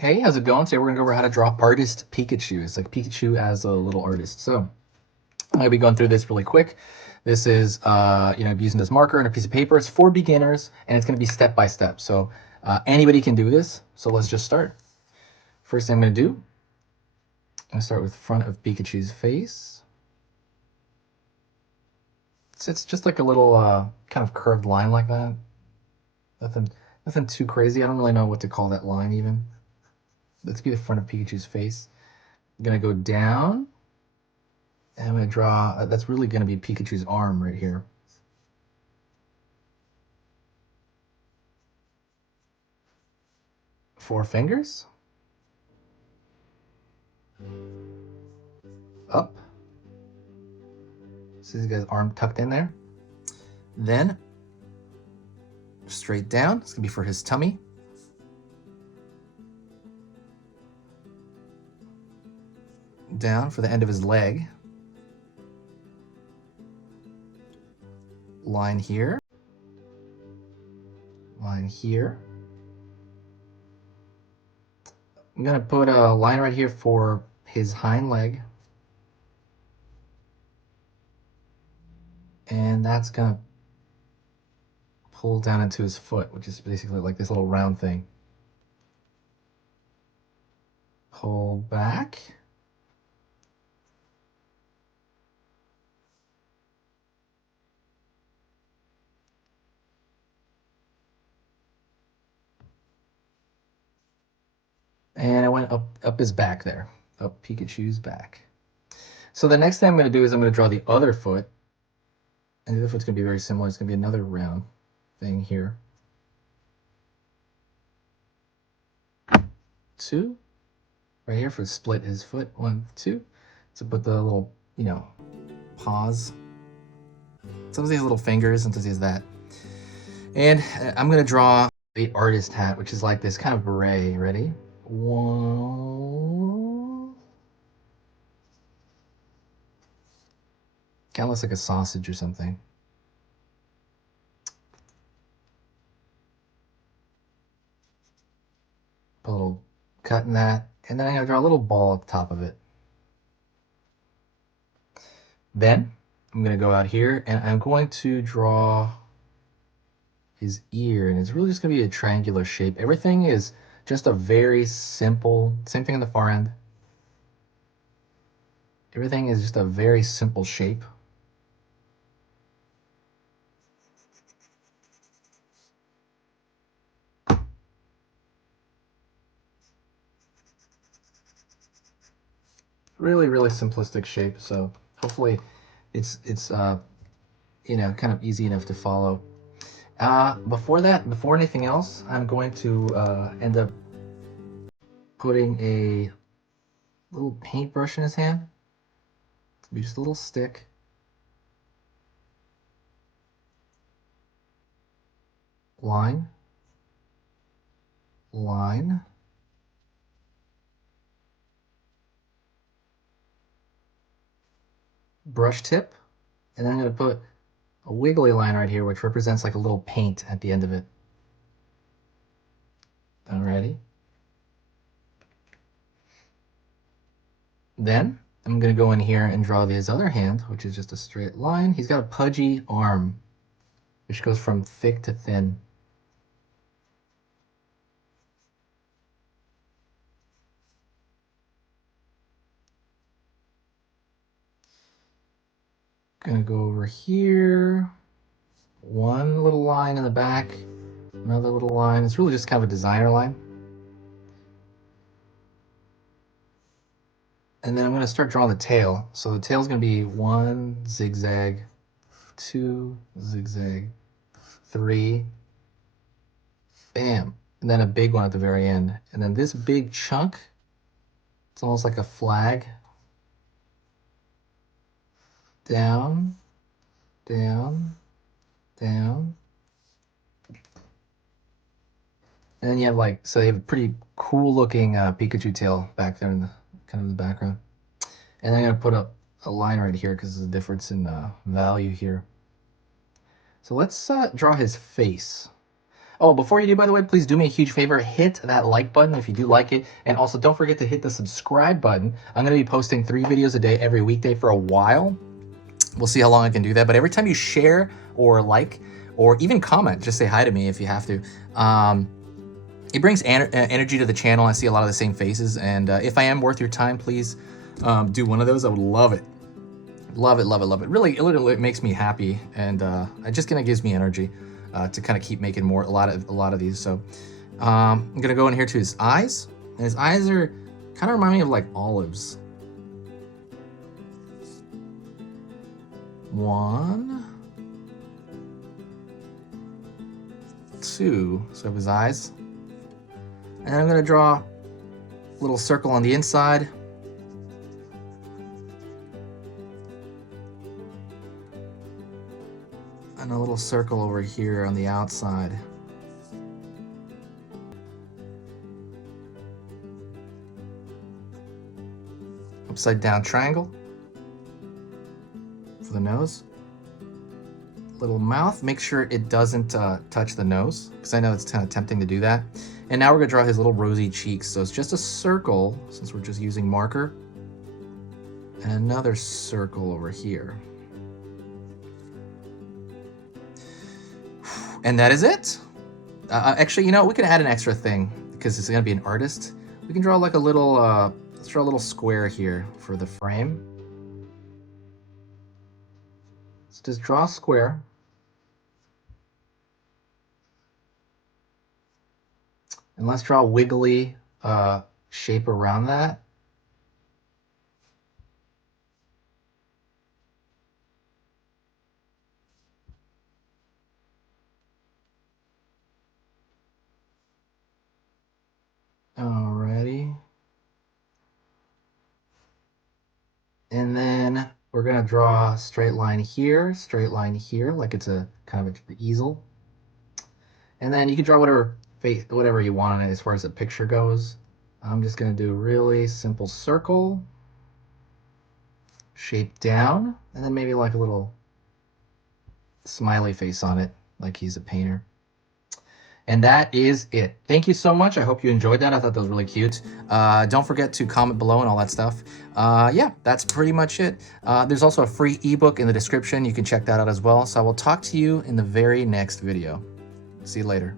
Hey, how's it going? Today we're gonna go over how to draw artist Pikachu. It's like Pikachu as a little artist. So I'm gonna be going through this really quick. This is, using this marker and a piece of paper. It's for beginners, and it's gonna be step by step. So anybody can do this. So let's just start. First thing I'm gonna do, I'm gonna start with front of Pikachu's face. So it's just like a little kind of curved line like that. Nothing, nothing too crazy. I don't really know what to call that line even. Let's be the front of Pikachu's face. I'm gonna go down. And I'm going to draw, that's really going to be Pikachu's arm right here. Four fingers. Up. See this guy's arm tucked in there. Then, straight down. It's going to be for his tummy. Down for the end of his leg. Line here. Line here. I'm going to put a line right here for his hind leg. And that's going to pull down into his foot, which is basically like this little round thing. Pull back. And I went up his back there, up Pikachu's back. So the next thing I'm going to do is I'm going to draw the other foot. And the other foot's going to be very similar. It's going to be another round thing here. 2. Right here for split his foot. 1, 2. To put the little, paws. Sometimes he has little fingers, sometimes he has that. And I'm going to draw the artist hat, which is like this kind of beret. Ready? 1. Kind of looks like a sausage or something. Put a little cut in that. And then I'm going to draw a little ball at the top of it. Then I'm going to go out here and I'm going to draw his ear. And it's really just going to be a triangular shape. Everything is just a very simple, same thing on the far end. Everything is just a very simple shape. Really, really simplistic shape. So hopefully it's kind of easy enough to follow. Before anything else, I'm going to end up putting a little paintbrush in his hand. It'll be just a little stick. Line. Line. Brush tip. And then I'm going to put a wiggly line right here, which represents like a little paint at the end of it. Alrighty. Then I'm going to go in here and draw his other hand, which is just a straight line. He's got a pudgy arm, which goes from thick to thin. Gonna go over here. One little line in the back, another little line. It's really just kind of a designer line. And then I'm going to start drawing the tail. So the tail's going to be 1 zigzag, 2 zigzag, 3, bam. And then a big one at the very end. And then this big chunk, it's almost like a flag. Down, down, down. And then you have so you have a pretty cool looking Pikachu tail back there in the kind of the background. And I'm going to put up a line right here because there's a difference in value here. So let's draw his face. Oh, before you do, by the way, please do me a huge favor. Hit that like button if you do like it. And also don't forget to hit the subscribe button. I'm going to be posting 3 videos a day every weekday for a while. We'll see how long I can do that. But every time you share or like, or even comment, just say hi to me if you have to. It brings energy to the channel. I see a lot of the same faces. And if I am worth your time, please do one of those. I would love it. Love it, love it, love it. Really, it makes me happy. And it just kind of gives me energy. To kind of keep making a lot of these. So I'm gonna go in here to his eyes, and his eyes are kind of remind me of like olives. 1, 2, so I have his eyes, and then I'm gonna draw a little circle on the inside. And a little circle over here on the outside. Upside down triangle for the nose. Little mouth, make sure it doesn't touch the nose, because I know it's kind of tempting to do that. And now we're gonna draw his little rosy cheeks. So it's just a circle, since we're just using marker. And another circle over here. And that is it. Actually, you know, we can add an extra thing because it's gonna be an artist. We can draw like a little, let's draw a little square here for the frame. Let's just draw a square. And let's draw a wiggly shape around that. Alrighty. And then we're gonna draw a straight line here, like it's a kind of an easel. And then you can draw whatever you want on it as far as the picture goes. I'm just gonna do a really simple circle, shape down, and then maybe like a little smiley face on it, like he's a painter. And that is it. Thank you so much. I hope you enjoyed that. I thought that was really cute. Don't forget to comment below and all that stuff. Yeah, that's pretty much it. There's also a free ebook in the description. You can check that out as well. So I will talk to you in the very next video. See you later.